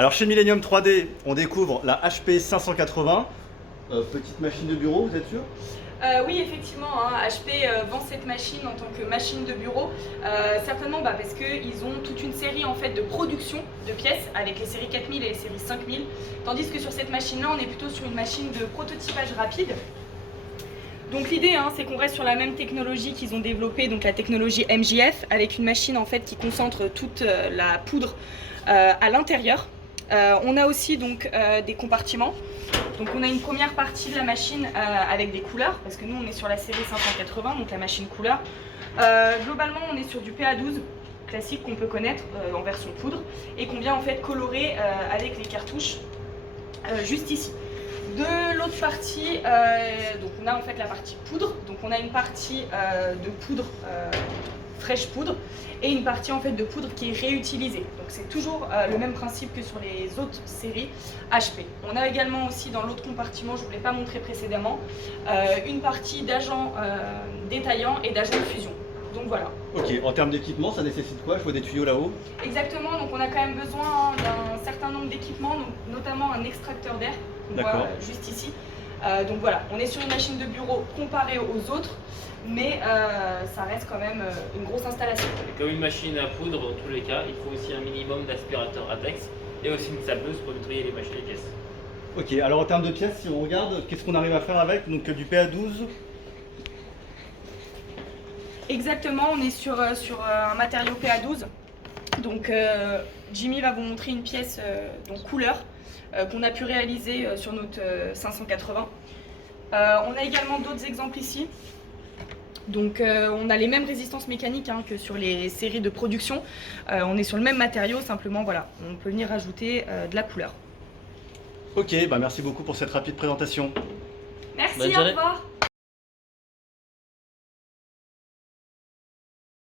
Alors chez Millennium 3D, on découvre la HP 580. Petite machine de bureau, vous êtes sûr? Oui, effectivement, hein, HP vend cette machine en tant que machine de bureau, certainement parce qu'ils ont toute une série en fait de production de pièces avec les séries 4000 et les séries 5000, tandis que sur cette machine-là, on est plutôt sur une machine de prototypage rapide. Donc l'idée, c'est qu'on reste sur la même technologie qu'ils ont développée, donc la technologie MJF, avec une machine en fait qui concentre toute la poudre à l'intérieur. On a aussi donc des compartiments. Donc on a une première partie de la machine avec des couleurs, parce que nous on est sur la série 580, donc la machine couleur. Globalement on est sur du PA12 classique qu'on peut connaître en version poudre et qu'on vient en fait colorer avec les cartouches juste ici. De l'autre partie, donc on a en fait la partie poudre, donc on a une partie de poudre fraîche poudre et une partie en fait de poudre qui est réutilisée. Donc c'est toujours le même principe que sur les autres séries HP. On a également aussi dans l'autre compartiment, je ne vous l'ai pas montré précédemment, une partie d'agents détaillants et d'agents de fusion. Donc voilà. Ok, en termes d'équipement, ça nécessite quoi? Je vois des tuyaux là-haut. Exactement, donc on a quand même besoin d'un certain nombre d'équipements, notamment un extracteur d'air qu'on voit juste ici. Donc voilà, on est sur une machine de bureau comparée aux autres, mais ça reste quand même une grosse installation. Comme une machine à poudre, dans tous les cas, il faut aussi un minimum d'aspirateur Atex et aussi une sableuse pour nettoyer les machines et pièces. Ok, alors en termes de pièces, si on regarde, qu'est-ce qu'on arrive à faire avec? Donc du PA12. Exactement, on est sur un matériau PA12. Donc Jimmy va vous montrer une pièce donc couleur qu'on a pu réaliser sur notre 580. On a également d'autres exemples ici. Donc on a les mêmes résistances mécaniques que sur les séries de production. On est sur le même matériau, simplement voilà, on peut venir rajouter de la couleur. Ok, merci beaucoup pour cette rapide présentation. Merci, Bonne au journée. revoir.